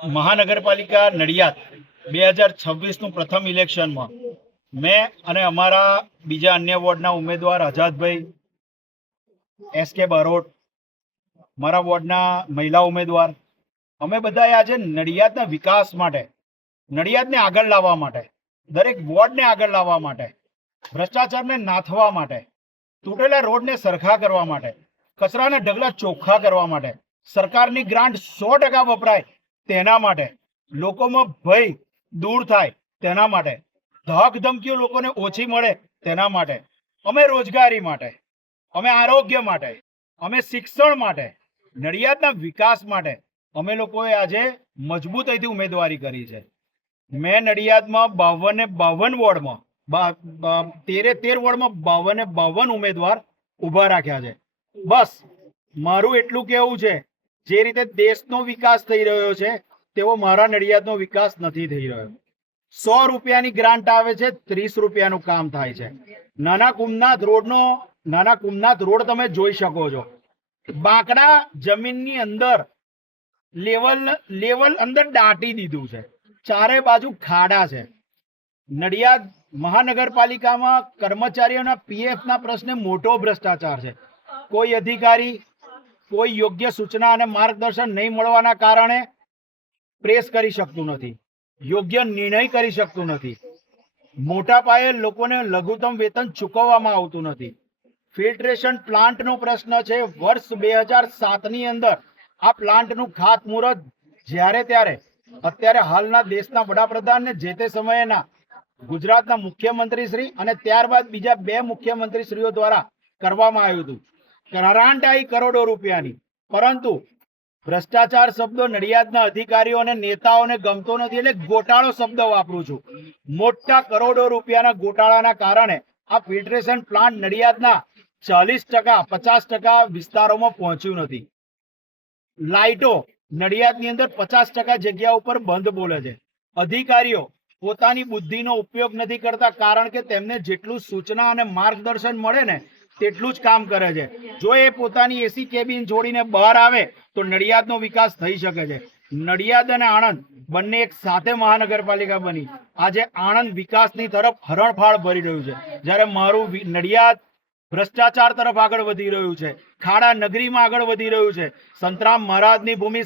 મહાનગરપાલિકા નડિયાદ 2026નું પ્રથમ ઇલેક્શનમાં મેં અને અમારા બીજા અન્ય વોર્ડના ઉમેદવાર આઝાદભાઈ SK બારોટ, મારા વોર્ડના મહિલા ઉમેદવાર, અમે બધાએ આજે નડિયાદના વિકાસ માટે, નડિયાદને આગળ લાવવા માટે, દરેક વોર્ડને આગળ લાવવા માટે, ભ્રષ્ટાચારને નાથવા માટે, તૂટેલા રોડને સરખા કરવા માટે, કચરાના ઢગલા ચોખ્ખા કરવા માટે, સરકારની ગ્રાન્ટ 100% વપરાય તેના માટે, લોકોમાં ભય દૂર થાય તેના માટે, ધાક ધમકીઓ લોકોને ઓછી મળે તેના માટે, અમે રોજગારી માટે, અમે આરોગ્ય માટે, અમે શિક્ષણ માટે, નડિયાદના વિકાસ માટે અમે લોકોએ આજે મજબૂતાઈથી ઉમેદવારી કરી છે. મેં નડિયાદમાં 52 વોર્ડમાં 13 વોર્ડમાં 52 ઉમેદવાર ઊભા રાખ્યા છે. બસ મારું એટલું કહેવું છે, જે રીતે દેશનો વિકાસ થઈ રહ્યો છે તેવો મારા નડિયાદનો વિકાસ નથી થઈ રહ્યો. 100 રૂપિયાની ગ્રાન્ટ આવે છે, 30 રૂપિયાનું કામ થાય છે. નાના કુમનાથ રોડ તમે જોઈ શકો છો. બાંકડા જમીનની અંદર લેવલ અંદર દાટી દીધું છે. ચારે બાજુ ખાડા છે. નડિયાદ મહાનગરપાલિકામાં કર્મચારીઓના PFના પ્રશ્ને મોટો ભ્રષ્ટાચાર છે. કોઈ અધિકારી કોઈ યોગ્ય સૂચના અને માર્ગદર્શન નહીં મળવાના કારણે પ્રેસ કરી શકતું નથી, યોગ્ય નિર્ણય કરી શકતું નથી. મોટા પાયે લોકોને લઘુત્તમ વેતન ચૂકવવામાં આવતું નથી. ફિલ્ટ્રેશન પ્લાન્ટનો પ્રશ્ન છે. વર્ષ 2007ની અંદર આ પ્લાન્ટનું ખાતમુહૂર્ત જ્યારે ત્યારે અત્યારે હાલના દેશના વડાપ્રધાન ને જે તે સમયના ગુજરાતના મુખ્યમંત્રી શ્રી અને ત્યારબાદ બીજા 2 મુખ્યમંત્રીશ્રીઓ દ્વારા કરવામાં આવ્યું હતું. ગ્રાન્ટ આવી કરોડો રૂપિયાની, પરંતુ ભ્રષ્ટાચાર શબ્દો નડિયાદના અધિકારીઓ અને નેતાઓને ગમતો નથી, એટલે ગોટાળો શબ્દ વાપરું છું. મોટા કરોડો રૂપિયાના ગોટાળાના કારણે આ ફિલ્ટ્રેશન પ્લાન્ટ નડિયાદના 50% વિસ્તારોમાં પહોંચ્યું નથી. લાઇટો નડિયાદની અંદર 50% જગ્યા ઉપર બંધ બોલે છે. અધિકારીઓ પોતાની બુદ્ધિનો ઉપયોગ નથી કરતા, કારણ કે તેમને જેટલું સૂચના અને માર્ગદર્શન મળે ને તેટલું જ કામ કરે છે. જો એ પોતાની એસી કેબિન છોડીને બહાર આવે તો નડિયાદનો વિકાસ થઈ શકે છે. નડિયાદ અને આણંદ બંને એક સાથે મહાનગરપાલિકા બની આજે આણંદ વિકાસની તરફ હરણફાળ ભરી રહ્યું છે, જ્યારે મારું નડિયાદ ભ્રષ્ટાચાર તરફ આગળ વધી રહ્યું છે, ખાડા નગરીમાં આગળ વધી રહ્યું છે. સંતરામ મહારાજની ભૂમિ,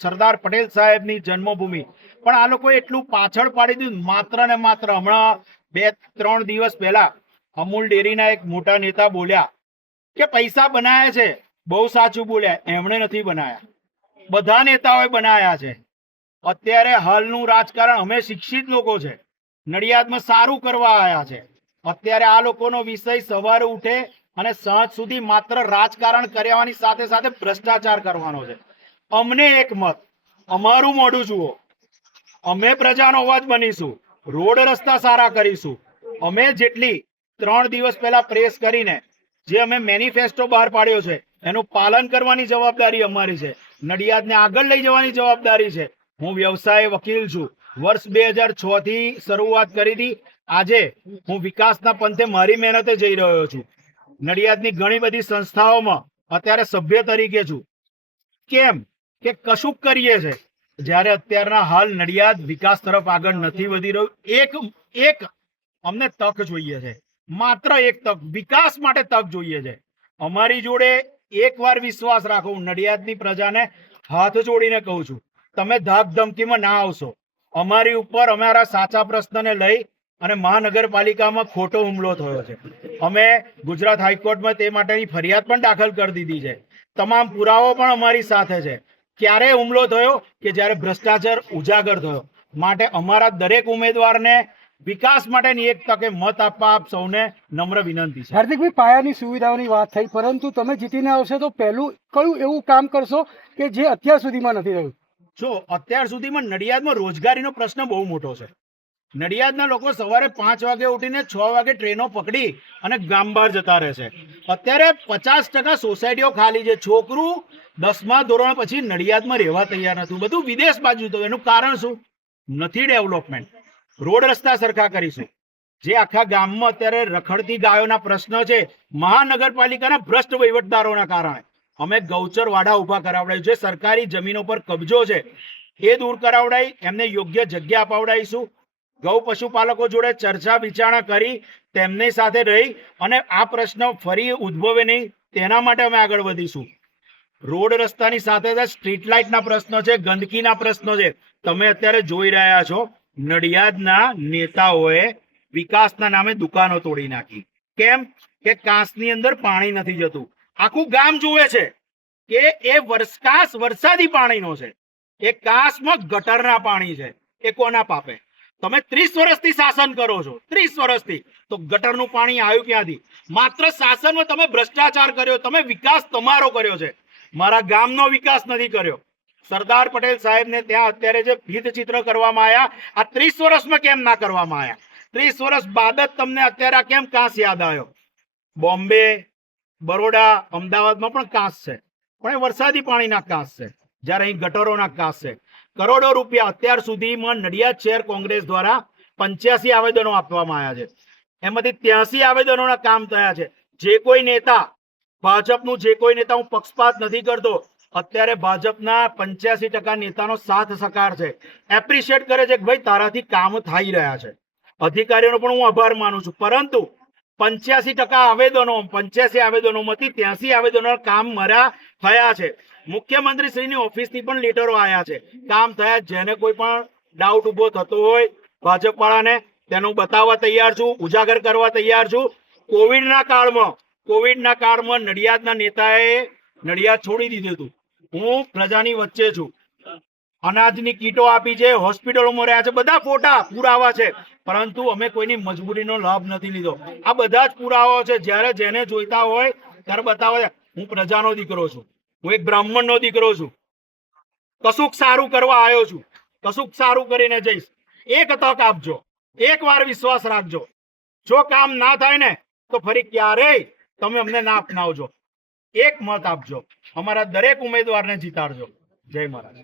સરદાર પટેલ સાહેબની જન્મભૂમિ, પણ આ લોકોએ એટલું પાછળ પાડી દીધું. માત્ર ને માત્ર હમણાં 2-3 દિવસ પહેલા અમૂલ ડેરીના એક મોટા નેતા બોલ્યા કે પૈસા બનાયા છે. બહુ સાચું બોલ્યા, એમણે નથી બનાયા, બધા નેતાઓએ બનાયા છે. અત્યારે હાલનું રાજકારણ, અમે શિક્ષિત લોકો છે, નડિયાદમાં સારું કરવા આવ્યા છે. અત્યારે આ લોકોનો વિષય સવારે ઉઠે અને સાંજ સુધી માત્ર રાજકારણ કરવાની સાથે સાથે ભ્રષ્ટાચાર કરવાનો છે. અમને એક મત, અમારું મોઢું જુઓ, અમે પ્રજાનો અવાજ બનીશું, રોડ રસ્તા સારા કરીશું. અમે જેટલી 3 દિવસ પહેલા પ્રેસ કરીને જે અમે મેનિફેસ્ટો બહાર પાડ્યો છે એનું પાલન કરવાની જવાબદારી અમારી છે. નડિયાદને આગળ લઈ જવાની જવાબદારી છે. હું વ્યવસાય વકીલ છું. વર્ષ 2006 થી શરૂઆત કરી હતી. આજે હું વિકાસના પંથે મારી મહેનતે જઈ રહ્યો છું. નડિયાદની ઘણી બધી સંસ્થાઓમાં અત્યારે સભ્ય તરીકે છું. કેમ કે કશુંક કરીએ છે, જ્યારે અત્યારના હાલ નડિયાદ વિકાસ તરફ આગળ નથી વધી રહ્યું. એક અમને તક જોઈએ છે, માત્ર એક તક, વિકાસ માટે તક જોઈએ છે. અમારી જોડે એકવાર વિશ્વાસ રાખો. હું નડિયાદની પ્રજાને હાથ જોડીને કહું છું, તમે ધાક ધમકીમાં ના આવશો. અમારી ઉપર અમારા સાચા પ્રશ્નને લઈ અને મહાનગરપાલિકામાં ખોટો હુમલો થયો છે. અમે ગુજરાત હાઈકોર્ટમાં તે માટેની ફરિયાદ પણ દાખલ કરી દીધી છે. તમામ પુરાવો પણ અમારી સાથે છે. ક્યારે હુમલો થયો કે જ્યારે ભ્રષ્ટાચાર ઉજાગર થયો. માટે અમારા દરેક ઉમેદવારને વિકાસ માટેની એક તકે મત આપવા આપ સૌને નમ્ર વિનંતી છે. હાર્દિકભાઈ, પાયાની સુવિધાઓની વાત થઈ, પરંતુ તમે જીતીને આવશો તો પહેલું કયું એવું કામ કરશો કે જે અત્યાર સુધીમાં નથી રહ્યું? જો અત્યાર સુધીમાં નડિયાદમાં રોજગારીનો પ્રશ્ન બહુ મોટો છે. નડિયાદના લોકો સવારે 5 વાગે ઉઠીને 6 વાગે ટ્રેનો પકડી અને ગામ બહાર જતા રહે છે. અત્યારે 50% સોસાયટીઓ ખાલી છે. છોકરું 10મા ધોરણ પછી નડિયાદમાં રહેવા તૈયાર નથી, બધું વિદેશ બાજુ. તો એનું કારણ શું? નથી ડેવલપમેન્ટ. રોડ રસ્તા સરખા કરીશું. જે આખા ગામમાં અત્યારે રખડતી ગાયોના પ્રશ્ન છે, મહાનગરપાલિકાના ભ્રષ્ટ વહીવટદારોના કારણે. અમે ગૌચર વાડા ઊભા કરાવડાવ્યું છે, સરકારી જમીનો પર કબજો છે એ દૂર કરાવડાવી એમને યોગ્ય જગ્યા અપાવડાવીશું. ગૌ પશુપાલકો જોડે ચર્ચા વિચારણા કરી તેમની સાથે રહી અને આ પ્રશ્ન ફરી ઉદ્ભવે નહીં તેના માટે અમે આગળ વધીશું. રોડ રસ્તાની સાથે સાથે સ્ટ્રીટ લાઇટના પ્રશ્નો છે, ગંદકીના પ્રશ્નો છે. તમે અત્યારે જોઈ રહ્યા છો નડિયાદના નેતાઓએ વિકાસના નામે દુકાનો તોડી નાખી. કેમ કે કાંસની અંદર પાણી નથી જતું. આખું ગામ જુએ છે કે એ કાંસ વરસાદી પાણીનો છે, એ કાંસમાં ગટરના પાણી છે. એ કોના પાપે? તમે 30 વર્ષથી શાસન કરો છો, 30 વર્ષથી, તો ગટરનું પાણી આવ્યું ક્યાંથી? માત્ર શાસનમાં તમે ભ્રષ્ટાચાર કર્યો, તમે વિકાસ તમારો કર્યો છે, મારા ગામનો વિકાસ નથી કર્યો. સરદાર પટેલ સાહેબને ત્યાં અત્યારે જે ભીતચિત્ર કરવામાં આવ્યા, આ 30 વર્ષમાં કેમ ના કરવામાં આવ્યા? 30 વર્ષ બાદ જ તમને અત્યારે આ કેમ કાંસ યાદ આવ્યો? બોમ્બે, બરોડા, અમદાવાદમાં પણ કાંસ છે, પણ એ વરસાદી પાણીના કાંસ છે, જ્યારે અહીં ગટરોના કાંસ છે. કરોડો રૂપિયા અત્યાર સુધીમાં નડિયાદ શહેર કોંગ્રેસ દ્વારા 85 આવેદનો આપવામાં આવ્યા છે, એમાંથી 83 આવેદનોના કામ થયા છે. જે કોઈ નેતા, ભાજપનું જે કોઈ નેતા, હું પક્ષપાત નથી કરતો, અત્યારે ભાજપના 85% નેતાનો સાથ સહકાર છે, એપ્રિશિએટ કરે છે કે ભાઈ તારાથી કામ થઈ રહ્યા છે. અધિકારીઓનો પણ હું આભાર માનું છું, પરંતુ 85 આવેદનોમાંથી 83 આવેદનો કામ મારા થયા છે. મુખ્યમંત્રી શ્રીની ઓફિસથી પણ લેટરો આવ્યા છે, કામ થયા. જેને કોઈ પણ ડાઉટ ઉભો થતો હોય ભાજપ વાળાને, તેનું બતાવવા તૈયાર છું, ઉજાગર કરવા તૈયાર છું. કોવિડના કાળમાં નડિયાદના નેતાએ નડિયાદ છોડી દીધું હતું. હું પ્રજાની વચ્ચે છું, અનાજની કીટો આપી છે, હોસ્પિટલોમાં રહ્યા છે, બધા ફોટા પુરાવા છે, પરંતુ અમે કોઈની મજબૂરીનો લાભ નથી લીધો. આ બધા જ પુરાવાઓ છે. જ્યારે જેને જોઈતા હોય ત્યારે બતાવે. હું પ્રજાનો દીકરો છું, હું એક બ્રાહ્મણનો દીકરો છું, કશુંક સારું કરવા આવ્યો છું, કશુંક સારું કરીને જઈશ. એક તક આપજો, એક વાર વિશ્વાસ રાખજો. જો કામ ના થાય ને તો ફરી ક્યારેય તમે અમને ના અપનાવજો. એક મત આપજો, અમારા દરેક ઉમેદવારને જીતાડજો. જય મહારાજ.